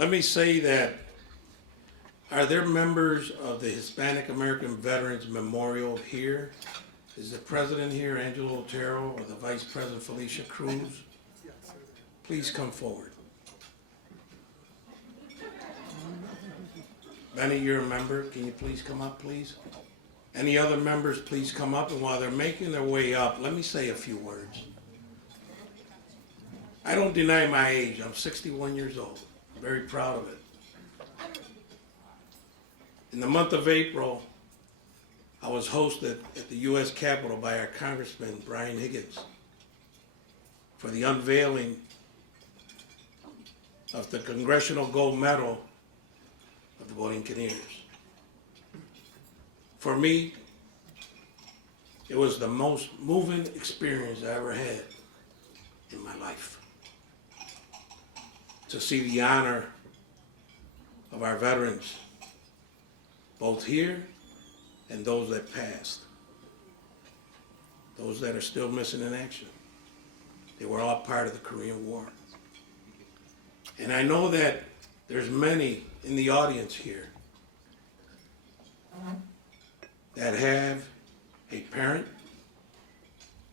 Let me say that, are there members of the Hispanic American Veterans Memorial here? Is the president here, Angelo Otero, or the vice president, Felicia Cruz? Please come forward. Benny, you're a member. Can you please come up, please? Any other members, please come up. And while they're making their way up, let me say a few words. I don't deny my age. I'm 61 years old. I'm very proud of it. In the month of April, I was hosted at the U.S. Capitol by our Congressman, Brian Higgins, for the unveiling of the Congressional Gold Medal of the Borinqueneers. For me, it was the most moving experience I ever had in my life. To see the honor of our veterans, both here and those that passed, those that are still missing in action. They were all part of the Korean War. And I know that there's many in the audience here that have a parent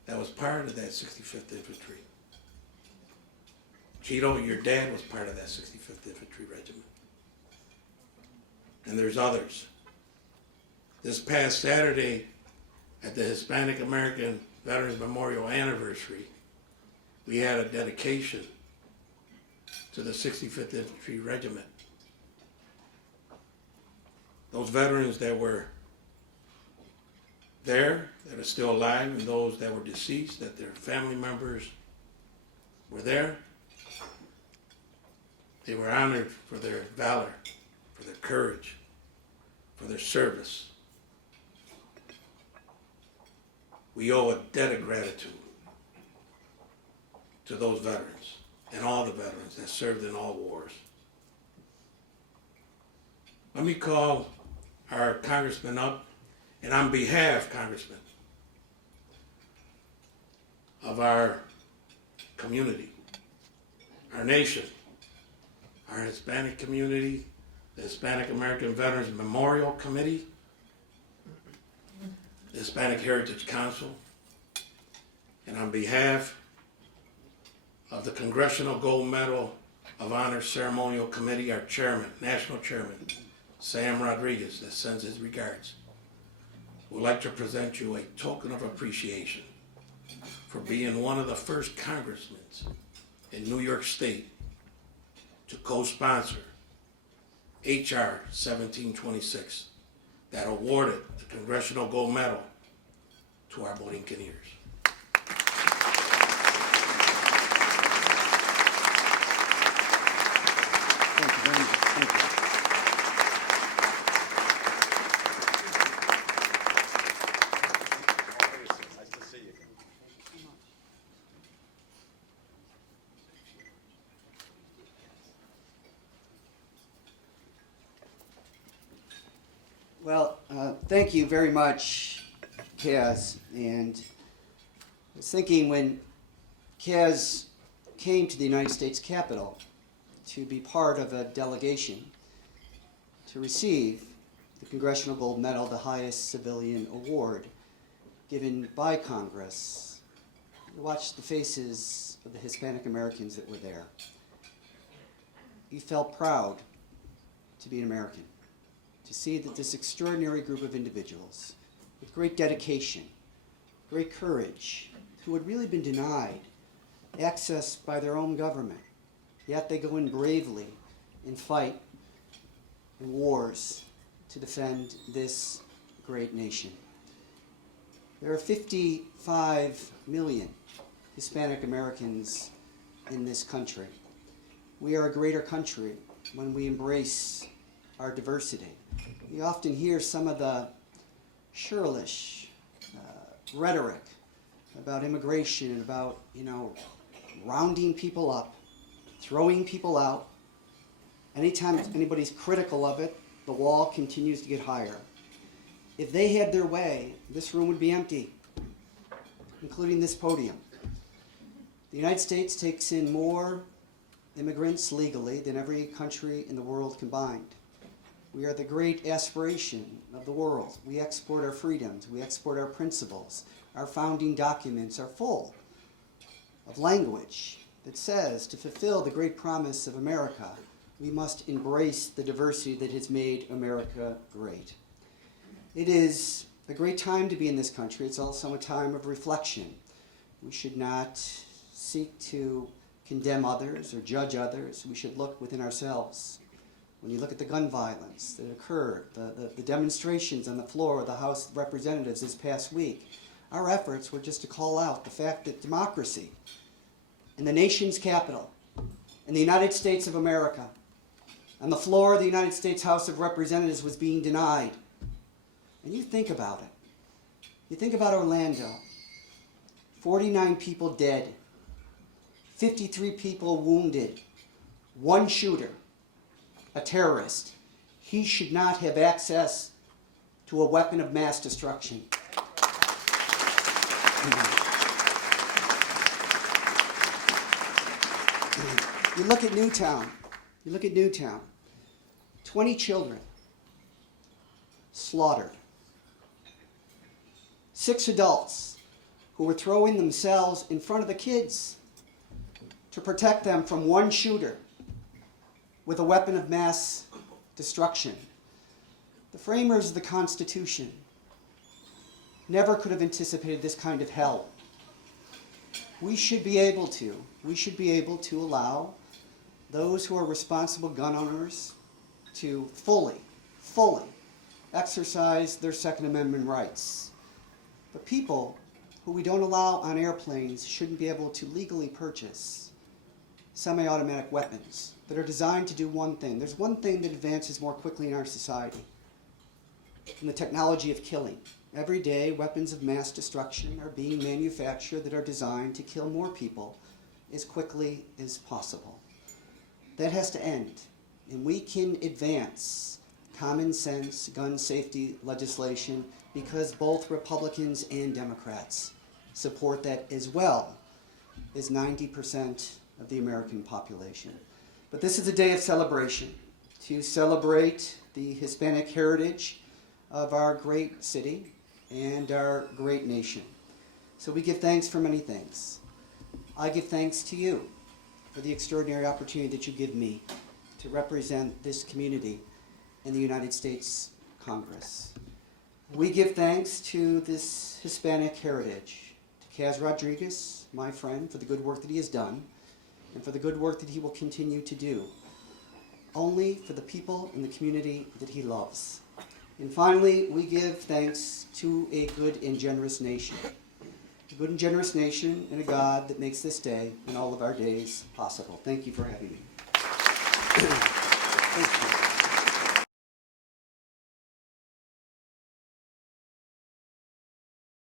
that was part of that 65th Infantry. Cheeto, your dad was part of that 65th Infantry Regiment. And there's others. This past Saturday, at the Hispanic American Veterans Memorial Anniversary, we had a dedication to the 65th Infantry Regiment. Those veterans that were there, that are still alive, and those that were deceased, that their family members were there, they were honored for their valor, for their courage, for their service. We owe a debt of gratitude to those veterans and all the veterans that served in all wars. Let me call our Congressman up, and on behalf, Congressman, of our community, our nation, our Hispanic community, the Hispanic American Veterans Memorial Committee, the Hispanic Heritage Council, and on behalf of the Congressional Gold Medal of Honor Ceremonial Committee, our chairman, national chairman, Sam Rodriguez, that sends his regards, would like to present you a token of appreciation for being one of the first congressmen in New York State to co-sponsor H.R. 1726 that awarded the Congressional Gold Medal to our Borinqueneers. Thank you very much. Thank you. Nice to see you. Well, thank you very much, Kaz. And I was thinking when Kaz came to the United States Capitol to be part of a delegation to receive the Congressional Gold Medal, the highest civilian award given by Congress, I watched the faces of the Hispanic Americans that were there. You felt proud to be an American, to see that this extraordinary group of individuals with great dedication, great courage, who had really been denied access by their own government, yet they go in bravely and fight in wars to defend this great nation. There are 55 million Hispanic Americans in this country. We are a greater country when we embrace our diversity. We often hear some of the churlish rhetoric about immigration and about, rounding people up, throwing people out. Anytime anybody's critical of it, the wall continues to get higher. If they had their way, this room would be empty, including this podium. The United States takes in more immigrants legally than every country in the world combined. We are the great aspiration of the world. We export our freedoms. We export our principles. Our founding documents are full of language that says to fulfill the great promise of America, we must embrace the diversity that has made America great. It is a great time to be in this country. It's also a time of reflection. We should not seek to condemn others or judge others. We should look within ourselves. When you look at the gun violence that occurred, the demonstrations on the floor of the House of Representatives this past week, our efforts were just to call out the fact that democracy in the nation's capital, in the United States of America, on the floor of the United States House of Representatives was being denied. And you think about it. You think about Orlando. 49 people dead. 53 people wounded. One shooter. A terrorist. He should not have access to a weapon of mass destruction. You look at Newtown. 20 children slaughtered. 6 adults who were throwing themselves in front of the kids to protect them from one shooter with a weapon of mass destruction. The framers of the Constitution never could have anticipated this kind of hell. We should be able to allow those who are responsible gun owners to fully exercise their Second Amendment rights. But people who we don't allow on airplanes shouldn't be able to legally purchase semi-automatic weapons that are designed to do one thing. There's one thing that advances more quickly in our society, and the technology of killing. Every day, weapons of mass destruction are being manufactured that are designed to kill more people as quickly as possible. That has to end, and we can advance common sense gun safety legislation because both Republicans and Democrats support that as well as 90% of the American population. But this is a day of celebration, to celebrate the Hispanic heritage of our great city and our great nation. So we give thanks for many things. I give thanks to you for the extraordinary opportunity that you give me to represent this community in the United States Congress. We give thanks to this Hispanic heritage, to Kaz Rodriguez, my friend, for the good work that he has done, and for the good work that he will continue to do, only for the people in the community that he loves. And finally, we give thanks to a good and generous nation. A good and generous nation and a God that makes this day and all of our days possible. Thank you for having me. Thank you.